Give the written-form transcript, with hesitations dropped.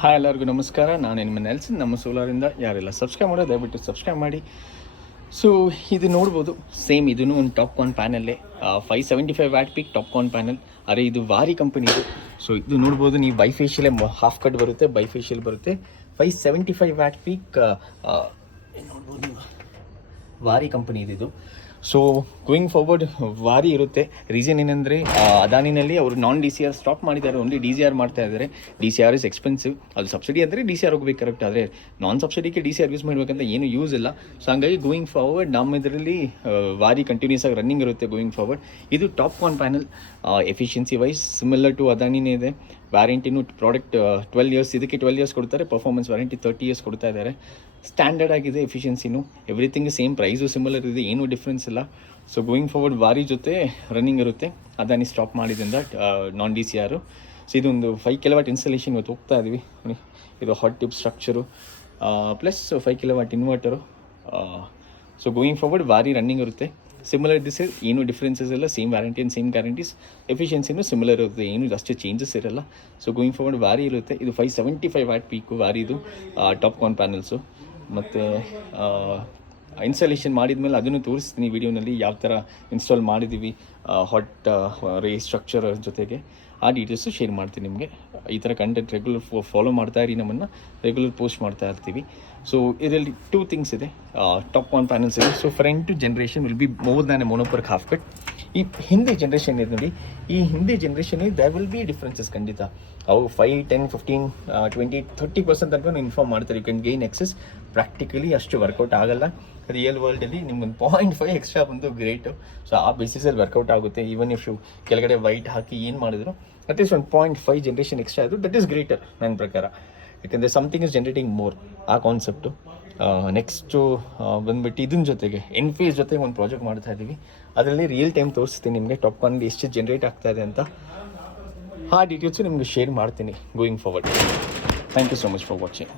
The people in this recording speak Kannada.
ಹಾಯ್ ಎಲ್ಲರಿಗೂ ನಮಸ್ಕಾರ. ನಾನು ನಿಮ್ಮ ನೆಲ್ಸನ್. ನಮ್ಮ ಸೋಲಾರಿಂದ ಯಾರೆಲ್ಲ ಸಬ್ಸ್ಕ್ರೈಬ್ ಮಾಡೋದು ದಯವಿಟ್ಟು ಸಬ್ಸ್ಕ್ರೈಬ್ ಮಾಡಿ. ಸೊ ಇದು ನೋಡ್ಬೋದು, ಸೇಮ್ ಇದೂ ಒಂದು ಟಾಪ್ಕಾನ್ ಪ್ಯಾನಲ್ಲೇ 575 ವ್ಯಾಟ್ ಪೀಕ್ ಟಾಪ್ಕಾನ್ ಪ್ಯಾನಲ್. ಅರೆ ಇದು ವಾರಿ ಕಂಪನಿದು. ಸೊ ಇದು ನೋಡ್ಬೋದು ನೀವು, ಬೈಫೇಶಿಯಲೇ ಹಾಫ್ ಕಟ್ ಬರುತ್ತೆ, ಬೈಫೇಶಿಯಲ್ ಬರುತ್ತೆ. 575 ವ್ಯಾಟ್ ಪೀಕ್ ನೋಡ್ಬೋದು ನೀವು, ವಾರಿ ಕಂಪನಿ ಇದು. ಸೊ ಗೋಯಿಂಗ್ ಫಾರ್ವರ್ಡ್ ವಾರಿ ಇರುತ್ತೆ. ರೀಸನ್ ಏನಂದರೆ ಅದಾನಿನಲ್ಲಿ ಅವರು non D C R stop ಮಾಡಿದ್ದಾರೆ, ಓನ್ಲಿ ಡಿ ಸಿ ಆರ್ ಮಾಡ್ತಾ ಇದ್ದಾರೆ. D C R is expensive. ಅದು ಸಬ್ಸಿಡಿ ಆದರೆ ಡಿ ಸಿ ಆರ್ ಹೋಗ್ಬೇಕು ಕರೆಕ್ಟ್, ಆದರೆ ನಾನ್ ಸಬ್ಸಿಡಿಗೆ ಡಿ ಸಿ ಆರ್ ಯೂಸ್ ಮಾಡಬೇಕಂತ ಏನು ಯೂಸ್ ಇಲ್ಲ. ಸೊ ಹಂಗಾಗಿ ಗೋಯಿಂಗ್ ಫಾರ್ವರ್ಡ್ ನಮ್ಮ ಇದರಲ್ಲಿ ವಾರಿ ಕಂಟಿನ್ಯೂಸ್ ಆಗಿ ರನ್ನಿಂಗ್ ಇರುತ್ತೆ ಗೋಯಿಂಗ್ ಫಾರ್ವರ್ಡ್. ಇದು Topcon panel. Efficiency wise similar to ಅದಾನಿನೇ ಇದೆ. ವ್ಯಾರಂಟಿನೂ ಪ್ರಾಡಕ್ಟ್ 12 ಇಯರ್ಸ್, ಇದಕ್ಕೆ 12 ಇಯರ್ಸ್ ಕೊಡ್ತಾರೆ. ಪರ್ಫಾರ್ಮೆನ್ಸ್ ವ್ಯಾರಂಟಿ 30 ಇಯರ್ಸ್ ಕೊಡ್ತಾ ಇದ್ದಾರೆ. ಸ್ಟ್ಯಾಂಡರ್ಡ್ ಆಗಿದೆ ಎಫಿಷಿಯನ್ಸಿನೂ, ಎವ್ರಿಥಿಂಗ್ ಸೇಮ್, ಪ್ರೈಸು ಸಿಮಿಲರ್ ಇದೆ, ಏನೂ ಡಿಫ್ರೆನ್ಸ್ ಇಲ್ಲ. ಸೊ ಗೋಯಿಂಗ್ ಫಾರ್ವರ್ಡ್ ವಾರಿ ಜೊತೆ ರನ್ನಿಂಗ್ ಇರುತ್ತೆ. ಅದಾನಿ ಸ್ಟಾಪ್ ಮಾಡಿದ್ರಿಂದ ನಾನ್ ಡಿ ಸಿ ಆರು. ಸೊ ಇದೊಂದು 5 ಕಿಲೋವಾಟ್ ಇನ್ಸ್ಟಾಲೇಷನ್ ಇವತ್ತು ಹೋಗ್ತಾ ಇದ್ದೀವಿ. ಇದು hot tube structure plus 5 kilowatt inverter. So going forward Waaree running ಇರುತ್ತೆ. ಸಿಮಿಲರ್ ದಿಸ್ ಏನು ಡಿಫ್ರೆನ್ಸಸ್ ಇಲ್ಲ, same warranty and same guarantees. ಎಫಿಷಿಯನ್ಸಿನೂ ಸಿಮಿಲರ್ ಇರುತ್ತೆ, ಏನು ಅಷ್ಟೇ ಚೇಂಜಸ್ ಇರಲ್ಲ. ಸೊ ಗೋಯಿಂಗ್ ಫಾರ್ವರ್ಡ್ ವಾರಿ ಇರುತ್ತೆ. ಇದು 575 ವ್ಯಾಟ್ ಪೀಕು ವಾರಿದು ಟಾಪ್ಕಾನ್ ಪ್ಯಾನಲ್ಸು. ಮತ್ತು ಇನ್ಸ್ಟಾಲೇಷನ್ ಮಾಡಿದ್ಮೇಲೆ ಅದನ್ನು ತೋರಿಸ್ತೀನಿ ವೀಡಿಯೋನಲ್ಲಿ, ಯಾವ ಥರ ಇನ್ಸ್ಟಾಲ್ ಮಾಡಿದ್ದೀವಿ ಹಾಟ್ ರೇ ಸ್ಟ್ರಕ್ಚರ್ ಜೊತೆಗೆ. ಆ ಡೀಟೇಲ್ಸು ಶೇರ್ ಮಾಡ್ತೀನಿ ನಿಮಗೆ. ಈ ಥರ ಕಂಟೆಂಟ್ ರೆಗ್ಯುಲರ್ ಫಾಲೋ ಮಾಡ್ತಾ ಇರಿ, ನಮ್ಮನ್ನು ರೆಗ್ಯುಲರ್ ಪೋಸ್ಟ್ ಮಾಡ್ತಾ ಇರ್ತೀವಿ. ಸೊ ಇದರಲ್ಲಿ 2 ಥಿಂಗ್ಸ್ ಇದೆ, ಟಾಪ್ಕಾನ್ ಪ್ಯಾನಲ್ಸ್ ಇದೆ. So front generation will be more than a mono PERC half cut. ಈ ಹಿಂದೆ ಜನ್ರೇಷನ್ ಇದೆ ನೋಡಿ, ಈ ಹಿಂದೆ generation there will be differences ಖಂಡಿತ. ಅವು 5, 10, 15, 20, 30% ತನಕ ಇನ್ಫಾರ್ಮ್ ಮಾಡ್ತಾರೆ. You can gain excess. Practically ಅಷ್ಟು ವರ್ಕೌಟ್ ಆಗಲ್ಲ. ರಿಯಲ್ ವರ್ಲ್ಡಲ್ಲಿ ನಿಮ್ಗೊಂದು 0.5 ಎಕ್ಸ್ಟ್ರಾ ಬಂದು ಗ್ರೇಟು. ಸೊ ಆ ಬೇಸಿಸಲ್ಲಿ ವರ್ಕೌಟ್ ಆಗುತ್ತೆ. ಈವನ್ ಇಫ್ ಕೆಳಗಡೆ ವೈಟ್ ಹಾಕಿ ಏನು ಮಾಡಿದ್ರು ಅಟ್ಲೀಸ್ಟ್ ಒಂದು 0.5 ಜನ್ರೇಷನ್ ಎಕ್ಸ್ಟ್ರಾ ಆಯಿತು, ದಟ್ ಈಸ್ ಗ್ರೇಟರ್ ನನ್ನ ಪ್ರಕಾರ. ಯಾಕೆಂದರೆ ಸಮಥಿಂಗ್ ಇಸ್ ಜನರೇಟಿಂಗ್ ಮೋರ್, ಆ ಕಾನ್ಸೆಪ್ಟು. ನೆಕ್ಸ್ಟು ಬಂದುಬಿಟ್ಟು ಇದನ್ನ ಜೊತೆಗೆ ಎನ್ಫೇಸ್ ಜೊತೆಗೆ ಒಂದು ಪ್ರಾಜೆಕ್ಟ್ ಮಾಡ್ತಾ ಇದ್ದೀವಿ. ಅದರಲ್ಲಿ ರಿಯಲ್ ಟೈಮ್ ತೋರಿಸ್ತೀನಿ ನಿಮಗೆ ಟಾಪ್ಕಾನಲ್ಲಿ ಎಷ್ಟು ಜನ್ರೇಟ್ ಆಗ್ತಾ ಇದೆ ಅಂತ. ಆ ಡೀಟೇಲ್ಸು ನಿಮಗೆ ಶೇರ್ ಮಾಡ್ತೀನಿ going forward. Thank you so much for watching.